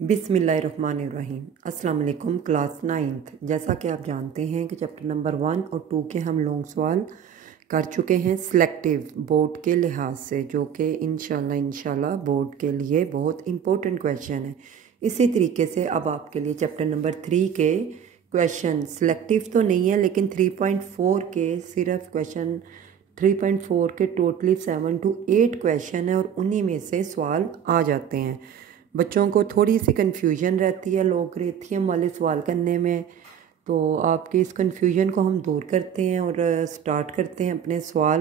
बिस्मिल्लाहिर्रहमानिर्रहीम। अस्सलाम वालेकुम। क्लास 9th, जैसा कि आप जानते हैं कि चैप्टर नंबर 1 और 2 के हम लॉन्ग सवाल कर चुके हैं सिलेक्टिव बोर्ड के लिहाज से, जो कि इंशाल्लाह बोर्ड के लिए बहुत इंपॉर्टेंट क्वेश्चन है। इसी तरीके से अब आपके लिए चैप्टर नंबर 3 के क्वेश्चन सिलेक्टिव तो नहीं है, लेकिन 3.4 के सिर्फ क्वेश्चन 3.4 के टोटली 7 to 8 क्वेश्चन है और उन्हीं में से सवाल आ जाते हैं। बच्चों को थोड़ी सी कन्फ्यूजन रहती है लोगरिथम वाले सवाल करने में, तो आपके इस कन्फ्यूजन को हम दूर करते हैं और स्टार्ट करते हैं अपने सवाल।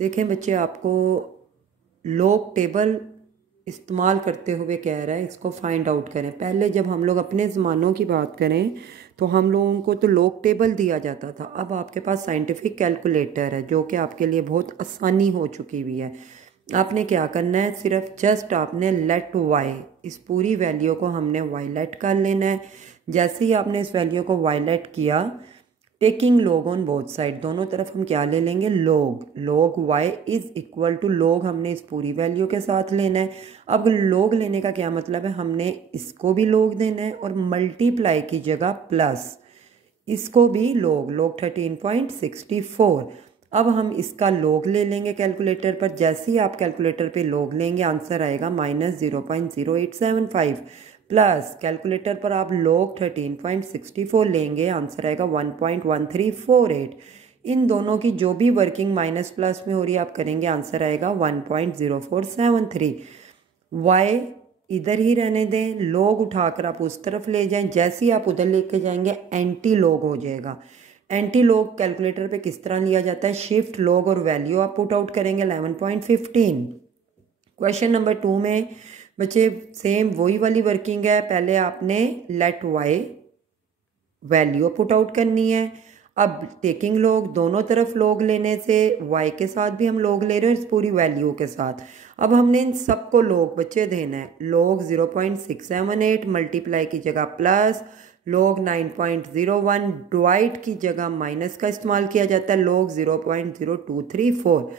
देखें बच्चे, आपको लॉग टेबल इस्तेमाल करते हुए कह रहा है इसको फाइंड आउट करें। पहले जब हम लोग अपने ज़मानों की बात करें तो हम लोगों को तो लॉग टेबल दिया जाता था। अब आपके पास साइंटिफिक कैलकुलेटर है जो कि आपके लिए बहुत आसानी हो चुकी हुई है। आपने क्या करना है, सिर्फ जस्ट आपने लेट वाई, इस पूरी वैल्यू को हमने वाई लेट कर लेना है। जैसे ही आपने इस वैल्यू को वाई लेट किया, taking log on both side, दोनों तरफ हम क्या ले लेंगे, log y is equal to log हमने इस पूरी वैल्यू के साथ लेना है। अब लॉग लेने का क्या मतलब है, हमने इसको भी लॉग देना है और मल्टीप्लाई की जगह प्लस इसको भी लॉग 13.64। अब हम इसका लॉग ले लेंगे कैलकुलेटर पर। जैसे ही आप कैलकुलेटर पे लॉग लेंगे आंसर आएगा -0.0875, प्लस कैलकुलेटर पर आप लॉग 13.64 लेंगे आंसर आएगा 1.1348। इन दोनों की जो भी वर्किंग माइनस प्लस में हो रही है आप करेंगे, आंसर आएगा 1.0473। वाई इधर ही रहने दें, लॉग उठाकर आप उस तरफ ले जाएं। जैसे ही आप उधर लेके जाएंगे एंटी लॉग हो जाएगा। एंटी लॉग कैलकुलेटर पे किस तरह लिया जाता है, शिफ्ट लॉग और वैल्यू आप पुट आउट करेंगे 11.15। क्वेश्चन नंबर 2 में बच्चे सेम वही वाली वर्किंग है। पहले आपने let y value put out करनी है। अब टेकिंग लॉग, दोनों तरफ लॉग लेने से वाई के साथ भी हम लॉग ले रहे हैं इस पूरी वैल्यू के साथ। अब हमने इन सबको लॉग बच्चे देना है। लॉग 0.678 मल्टीप्लाई की जगह प्लस, लॉग 9.01 डिवाइड की जगह माइनस का इस्तेमाल किया जाता है, लॉग 0.0234।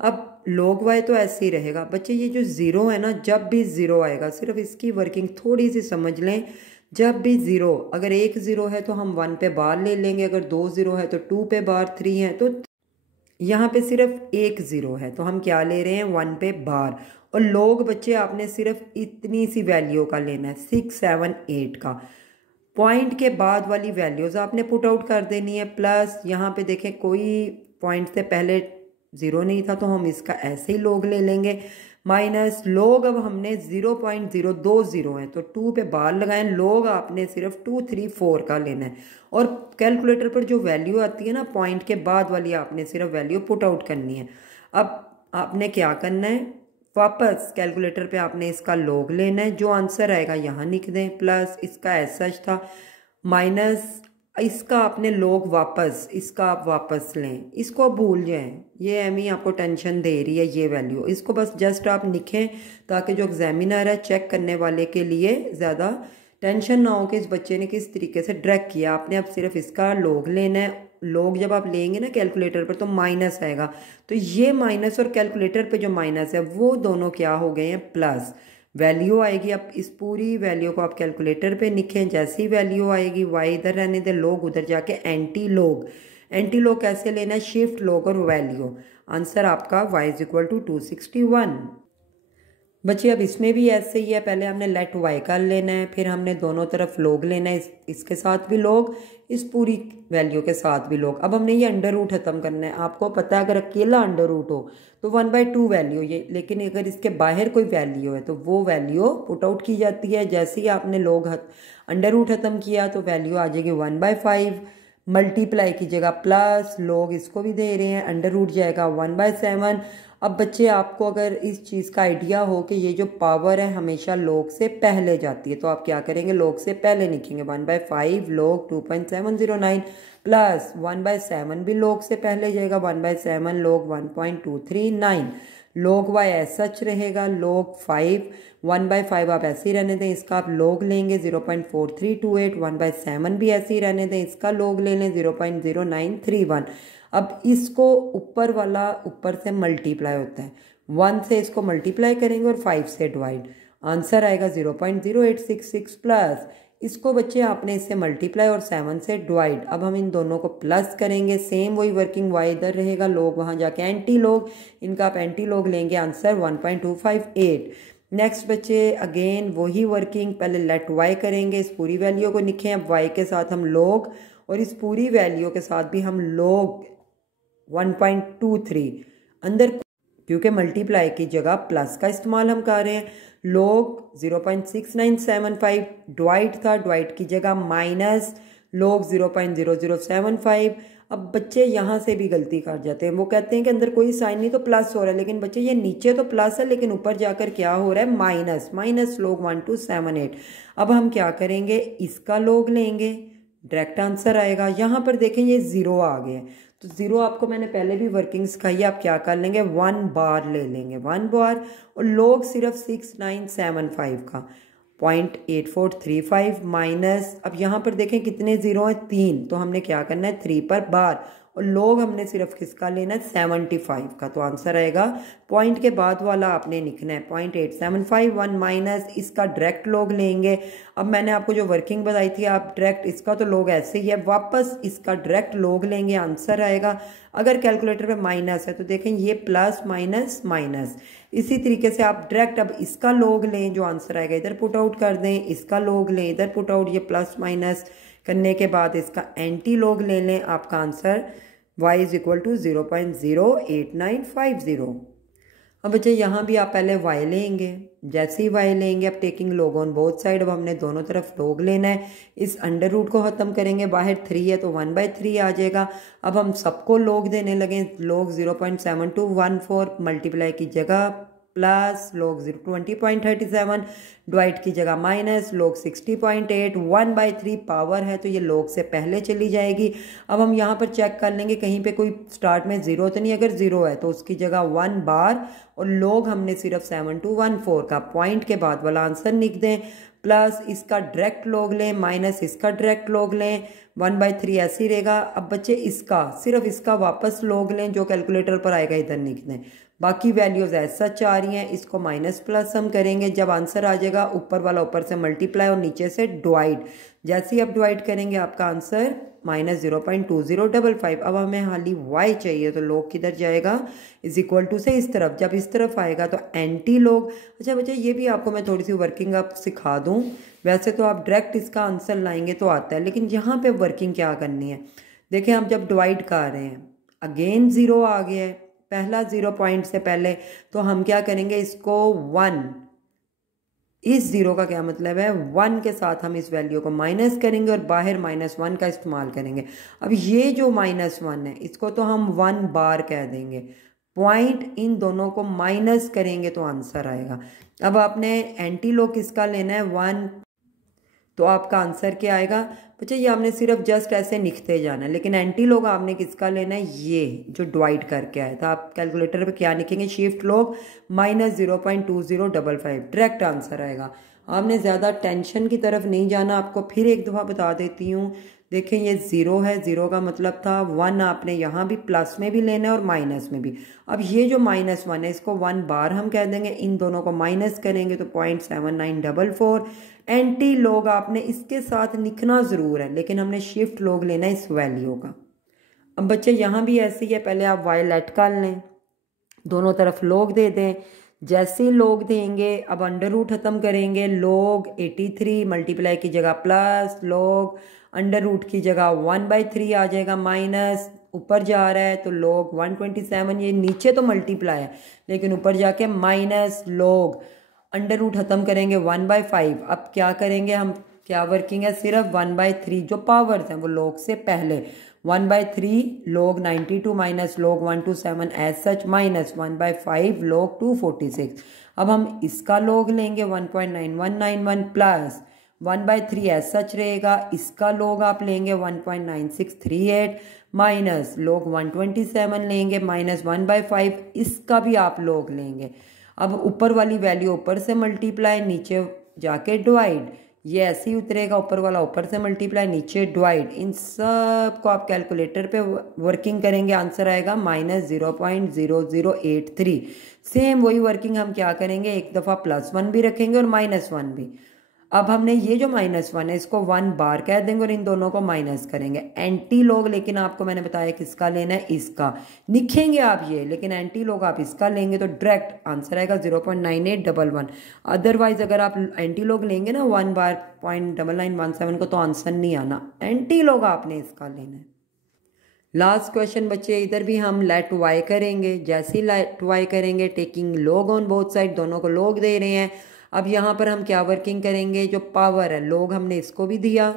अब लॉग वाई तो ऐसे ही रहेगा बच्चे। ये जो ज़ीरो है ना, जब भी ज़ीरो आएगा, सिर्फ इसकी वर्किंग थोड़ी सी समझ लें। जब भी ज़ीरो, अगर एक ज़ीरो है तो हम 1 पे बार ले लेंगे, अगर 2 ज़ीरो है तो 2 पे बार, 3 है तो यहाँ पे सिर्फ एक ज़ीरो है तो हम क्या ले रहे हैं, 1 पे बार। और लॉग बच्चे आपने सिर्फ इतनी सी वैल्यू का लेना है, 678 का। पॉइंट के बाद वाली वैल्यूज़ आपने पुट आउट कर देनी है। प्लस यहाँ पे देखें कोई पॉइंट से पहले ज़ीरो नहीं था तो हम इसका ऐसे ही लॉग ले लेंगे। माइनस लॉग, अब हमने 0.020 है तो 2 पे बार लगाएं। लॉग आपने सिर्फ 234 का लेना है और कैलकुलेटर पर जो वैल्यू आती है ना पॉइंट के बाद वाली, आपने सिर्फ वैल्यू पुट आउट करनी है। अब आपने क्या करना है, वापस कैलकुलेटर पे आपने इसका लॉग लेना है, जो आंसर आएगा यहाँ लिख दें। प्लस इसका ऐसा था, माइनस इसका आपने लॉग वापस, इसका आप वापस लें, इसको आप भूल जाएं। ये एमी आपको टेंशन दे रही है ये वैल्यू, इसको बस जस्ट आप लिखें ताकि जो एग्जामिनर है चेक करने वाले के लिए ज़्यादा टेंशन ना हो कि इस बच्चे ने किस तरीके से ड्रैग किया। आपने अब सिर्फ इसका लॉग लेना है। लॉग जब आप लेंगे ना कैलकुलेटर पर तो माइनस आएगा, तो ये माइनस और कैलकुलेटर पे जो माइनस है वो दोनों क्या हो गए हैं, प्लस। वैल्यू आएगी, अब इस पूरी वैल्यू को आप कैलकुलेटर पे लिखें। जैसी वैल्यू आएगी वाई इधर रहने दे, लॉग उधर जाके एंटी लॉग। एंटी लॉग कैसे लेना है, शिफ्ट लॉग और वैल्यू। आंसर आपका वाई इज इक्वल टू 261। बच्चे अब इसमें भी ऐसे ही है, पहले हमने लेट वाई कर लेना है, फिर हमने दोनों तरफ लॉग लेना है, इसके साथ भी लॉग, इस पूरी वैल्यू के साथ भी लॉग। अब हमने ये अंडर रूट खत्म करना है। आपको पता है अगर अकेला अंडर रूट हो तो 1/2 वैल्यू ये, लेकिन अगर इसके बाहर कोई वैल्यू है तो वो वैल्यू पुट आउट की जाती है। जैसे ही आपने लॉग अंडर रूट खत्म किया तो वैल्यू आ जाएगी 1/5, मल्टीप्लाई की जगह प्लस, लॉग इसको भी दे रहे हैं, अंडर रूट जाएगा 1/7। अब बच्चे आपको अगर इस चीज़ का आइडिया हो कि ये जो पावर है हमेशा लॉग से पहले जाती है तो आप क्या करेंगे, लॉग से पहले लिखेंगे 1/5 लॉग 2.709 प्लस 1/7 भी लॉग से पहले जाएगा, 1/7 लॉग 1.239। लॉग वाई एस सच रहेगा, लॉग 5 1/5 आप ऐसे ही रहने दें, इसका आप लॉग लेंगे 0.4328, 1/7 भी ऐसे ही रहने दें, इसका लॉग ले लें 0.0931। अब इसको ऊपर वाला ऊपर से मल्टीप्लाई होता है, 1 से इसको मल्टीप्लाई करेंगे और 5 से डिवाइड। आंसर आएगा 0.0866 प्लस, इसको बच्चे आपने इससे मल्टीप्लाई और 7 से डिवाइड। अब हम इन दोनों को प्लस करेंगे, सेम वही वर्किंग y इधर रहेगा, लोग वहाँ जाके एंटी लोग, इनका आप एंटी लोग लेंगे, आंसर 1.258। नेक्स्ट बच्चे अगेन वही वर्किंग, पहले लेट y करेंगे, इस पूरी वैल्यू को लिखें, अब y के साथ हम लोग और इस पूरी वैल्यू के साथ भी हम लोग 1.23 अंदर, क्योंकि मल्टीप्लाई की जगह प्लस का इस्तेमाल हम कर रहे हैं, लोग 0.6975 डिवाइड था, डिवाइड की जगह माइनस लोग 0.0075। अब बच्चे यहाँ से भी गलती कर जाते हैं, वो कहते हैं कि अंदर कोई साइन नहीं तो प्लस हो रहा है, लेकिन बच्चे ये नीचे तो प्लस है लेकिन ऊपर जाकर क्या हो रहा है, माइनस, माइनस लोग 1278। अब हम क्या करेंगे, इसका लोग लेंगे, डायरेक्ट आंसर आएगा। यहाँ पर देखें ये ज़ीरो आ गया, तो ज़ीरो आपको मैंने पहले भी वर्किंग सिखाई है, आप क्या कर लेंगे, 1 बार ले लेंगे, 1 बार, और लोग सिर्फ 6975 का 0.8435 माइनस, अब यहाँ पर देखें कितने ज़ीरो हैं, 3, तो हमने क्या करना है 3 पर बार, और लोग हमने सिर्फ किसका लेना है, 75 का, तो आंसर आएगा, पॉइंट के बाद वाला आपने लिखना है 0.8751 माइनस, इसका डायरेक्ट लोग लेंगे। अब मैंने आपको जो वर्किंग बताई थी, आप डायरेक्ट इसका तो लोग ऐसे ही है, वापस इसका डायरेक्ट लोग लेंगे, आंसर आएगा। अगर कैलकुलेटर पे माइनस है तो देखें ये प्लस माइनस माइनस, इसी तरीके से आप डायरेक्ट अब इसका लोग लें, जो आंसर आएगा इधर पुट आउट कर दें, इसका लोग लें, इधर पुट आउट, ये प्लस माइनस करने के बाद इसका एंटी लोग ले लें, आपका answer y is equal to 0.08950। अब बच्चे यहाँ भी आप पहले y लेंगे, जैसे ही y लेंगे, अब टेकिंग लोग ऑन बोथ साइड, अब हमने दोनों तरफ लोग लेना है, इस अंडर रूट को ख़त्म करेंगे, बाहर 3 है तो 1/3 आ जाएगा। अब हम सबको लोग देने लगे, लोग 0.7214 मल्टीप्लाई की जगह प्लस, लोग 20.37 डिवाइड की जगह माइनस, लोग 60.8, 1/3 पावर है तो ये लोग से पहले चली जाएगी। अब हम यहाँ पर चेक कर लेंगे कहीं पे कोई स्टार्ट में ज़ीरो तो नहीं, अगर ज़ीरो है तो उसकी जगह 1 बार, और लोग हमने सिर्फ 7214 का पॉइंट के बाद वाला आंसर लिख दें, प्लस इसका डायरेक्ट लोग लें, माइनस इसका डायरेक्ट लोग लें, 1/3 ऐसे ही रहेगा। अब बच्चे इसका, सिर्फ इसका वापस लोग लें, जो कैलकुलेटर पर आएगा इधर लिख दें, बाकी वैल्यूज ऐसा सच आ रही हैं, इसको माइनस प्लस हम करेंगे, जब आंसर आ जाएगा ऊपर वाला ऊपर से मल्टीप्लाई और नीचे से डिवाइड, जैसे ही आप डिवाइड करेंगे आपका आंसर -0.2055। अब हमें हाली y चाहिए, तो लोग किधर जाएगा, इज इक्वल टू से इस तरफ, जब इस तरफ आएगा तो एंटी लोग। अच्छा बच्चे ये भी आपको मैं थोड़ी सी वर्किंग आप सिखा दूं, वैसे तो आप डायरेक्ट इसका आंसर लाएंगे तो आता है, लेकिन यहाँ पे वर्किंग क्या करनी है, देखें हम जब डिवाइड कर रहे हैं, अगेन ज़ीरो आ गया है, पहला 0 पॉइंट से पहले, तो हम क्या करेंगे, इसको 1, इस ज़ीरो का क्या मतलब है, 1 के साथ हम इस वैल्यू को माइनस करेंगे और बाहर -1 का इस्तेमाल करेंगे। अब ये जो -1 है इसको तो हम 1 बार कह देंगे, पॉइंट इन दोनों को माइनस करेंगे तो आंसर आएगा। अब आपने एंटी लोग किसका लेना है, 1, तो आपका आंसर क्या आएगा बच्चे, ये आपने सिर्फ जस्ट ऐसे लिखते जाना है, लेकिन एंटी लोग आपने किसका लेना है, ये जो डिवाइड करके आया था, आप कैलकुलेटर पे क्या लिखेंगे, शिफ्ट लोग -0.2055, डायरेक्ट आंसर आएगा। आपने ज़्यादा टेंशन की तरफ नहीं जाना, आपको फिर एक दफ़ा बता देती हूँ, देखें ये ज़ीरो है, ज़ीरो का मतलब था 1, आपने यहाँ भी प्लस में भी लेना है और माइनस में भी। अब ये जो -1 है इसको 1 बार हम कह देंगे, इन दोनों को माइनस करेंगे तो 0.7944, एंटी लोग आपने इसके साथ लिखना ज़रूर है, लेकिन हमने शिफ्ट लोग लेना है इस वैल्यू का। अब बच्चे यहाँ भी ऐसे ही है, पहले आप y लेट कर लें, दोनों तरफ लोग दे दें, जैसे ही लोग देंगे अब अंडर रूट ख़त्म करेंगे, लोग 83 मल्टीप्लाई की जगह प्लस, लोग अंडर रूट की जगह 1/3 आ जाएगा, माइनस ऊपर जा रहा है तो लोग 127, ये नीचे तो मल्टीप्लाई है लेकिन ऊपर जाके माइनस, लोग अंडर रूट ख़त्म करेंगे 1/5। अब क्या करेंगे हम, क्या वर्किंग है, सिर्फ 1/3 जो पावर्स हैं वो लोग से पहले, 1/3 लोग 92 माइनस लोग 127 एज सच, माइनस 1/5 लोग 246। अब हम इसका लोग लेंगे 1.9191 प्लस 1/3 एज सच रहेगा, इसका लोग आप लेंगे 1.9638 माइनस लोग 127 लेंगे, माइनस 1/5 इसका भी आप लोग लेंगे। अब ऊपर वाली वैल्यू ऊपर से मल्टीप्लाई, नीचे जाके डिवाइड, ये ऐसे ही उतरेगा, ऊपर वाला ऊपर से मल्टीप्लाई, नीचे डिवाइड, इन सब को आप कैलकुलेटर पे वर्किंग करेंगे, आंसर आएगा -0.0083। सेम वही वर्किंग हम क्या करेंगे, एक दफ़ा +1 भी रखेंगे और -1 भी। अब हमने ये जो -1 है इसको 1 बार कह देंगे और इन दोनों को माइनस करेंगे। एंटी लॉग लेकिन आपको मैंने बताया किसका लेना है, इसका लिखेंगे आप ये, लेकिन एंटी लॉग आप इसका लेंगे तो डायरेक्ट आंसर आएगा 0.9811। अदरवाइज अगर आप एंटी लॉग लेंगे ना 1 बार 0.9917 को तो आंसर नहीं आना, एंटी लॉग आपने इसका लेना है। लास्ट क्वेश्चन बच्चे, इधर भी हम लेट वाई करेंगे। जैसे ही लेट वाई करेंगे taking log on both side, दोनों को लॉग दे रहे हैं। अब यहाँ पर हम क्या वर्किंग करेंगे, जो पावर है लॉग हमने इसको भी दिया,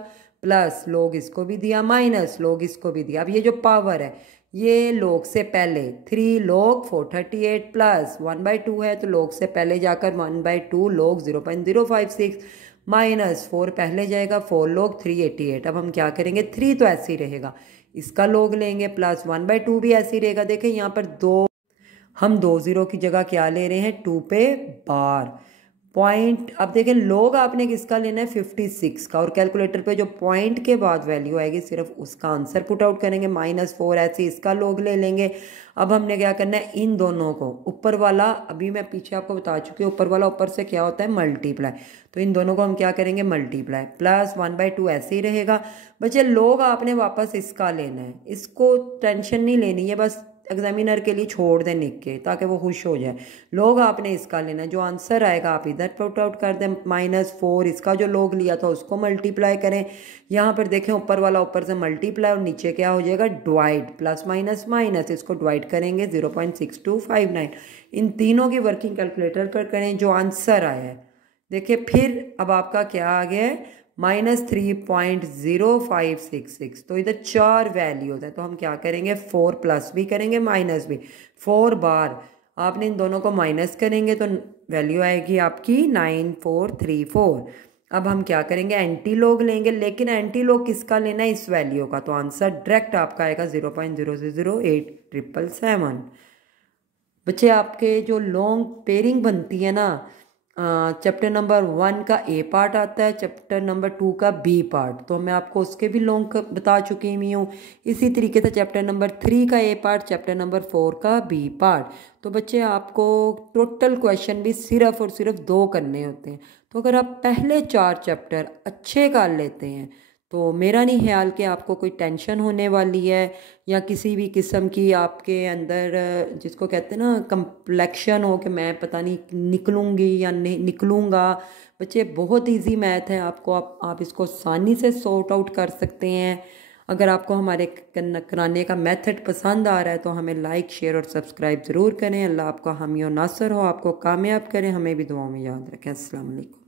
प्लस लॉग इसको भी दिया, माइनस लॉग इसको भी दिया। अब ये जो पावर है ये लॉग से पहले 3 लॉग 438 प्लस 1/2 है, तो लॉग से पहले जाकर 1/2 लॉग 0.056 माइनस 4 पहले जाएगा, 4 लॉग 388। अब हम क्या करेंगे, 3 तो ऐसे ही रहेगा, इसका लॉग लेंगे, प्लस 1/2 भी ऐसे ही रहेगा। देखें यहाँ पर हम 2 0 की जगह क्या ले रहे हैं, 2 पे बार पॉइंट। अब देखें लॉग आपने किसका लेना है, 56 का, और कैलकुलेटर पे जो पॉइंट के बाद वैल्यू आएगी सिर्फ उसका आंसर पुट आउट करेंगे, -4 ऐसे इसका लॉग ले लेंगे। अब हमने क्या करना है, इन दोनों को ऊपर वाला, अभी मैं पीछे आपको बता चुकी हूँ ऊपर वाला ऊपर से क्या होता है मल्टीप्लाई, तो इन दोनों को हम क्या करेंगे मल्टीप्लाई, प्लस 1/2 ऐसे ही रहेगा। बच्चे लॉग आपने वापस इसका लेना है, इसको टेंशन नहीं लेनी है, बस एग्जामिनर के लिए छोड़ दें लिख के ताकि वो खुश हो जाए। लॉग आपने इसका लेना है, जो आंसर आएगा आप इधर पुट आउट कर दें, -4 इसका जो लॉग लिया था उसको मल्टीप्लाई करें। यहाँ पर देखें ऊपर वाला ऊपर से मल्टीप्लाई और नीचे क्या हो जाएगा डिवाइड, प्लस माइनस माइनस, इसको डिवाइड करेंगे 0.6259। इन तीनों की वर्किंग कैलकुलेटर पर करें, जो आंसर आया है देखिए। फिर अब आपका क्या आ गया है, -3.0566। तो इधर 4 वैल्यू होता है, तो हम क्या करेंगे 4 प्लस भी करेंगे माइनस भी, 4 बार आपने इन दोनों को माइनस करेंगे तो वैल्यू आएगी आपकी 9434। अब हम क्या करेंगे एंटी लॉग लेंगे, लेकिन एंटी लॉग किसका लेना है, इस वैल्यू का, तो आंसर डायरेक्ट आपका आएगा 0.008777। बच्चे आपके जो लॉन्ग पेयरिंग बनती है ना, चैप्टर नंबर 1 का ए पार्ट आता है, चैप्टर नंबर 2 का बी पार्ट, तो मैं आपको उसके भी लॉन्ग बता चुकी हुई हूँ। इसी तरीके से चैप्टर नंबर 3 का ए पार्ट, चैप्टर नंबर 4 का बी पार्ट। तो बच्चे आपको टोटल क्वेश्चन भी सिर्फ और सिर्फ 2 करने होते हैं। तो अगर आप पहले 4 चैप्टर अच्छे कर लेते हैं तो मेरा नहीं ख्याल कि आपको कोई टेंशन होने वाली है, या किसी भी किस्म की आपके अंदर जिसको कहते हैं ना कंप्लेक्शन हो कि मैं पता नहीं निकलूँगी या नहीं निकलूँगा। बच्चे बहुत इजी मैथ है, आपको आप इसको आसानी से सॉर्ट आउट कर सकते हैं। अगर आपको हमारे कराने का मेथड पसंद आ रहा है तो हमें लाइक शेयर और सब्सक्राइब ज़रूर करें। अल्लाह आपका हामी और नासर हो, आपको कामयाब करें, हमें भी दुआओं में याद रखें। अस्सलाम वालेकुम।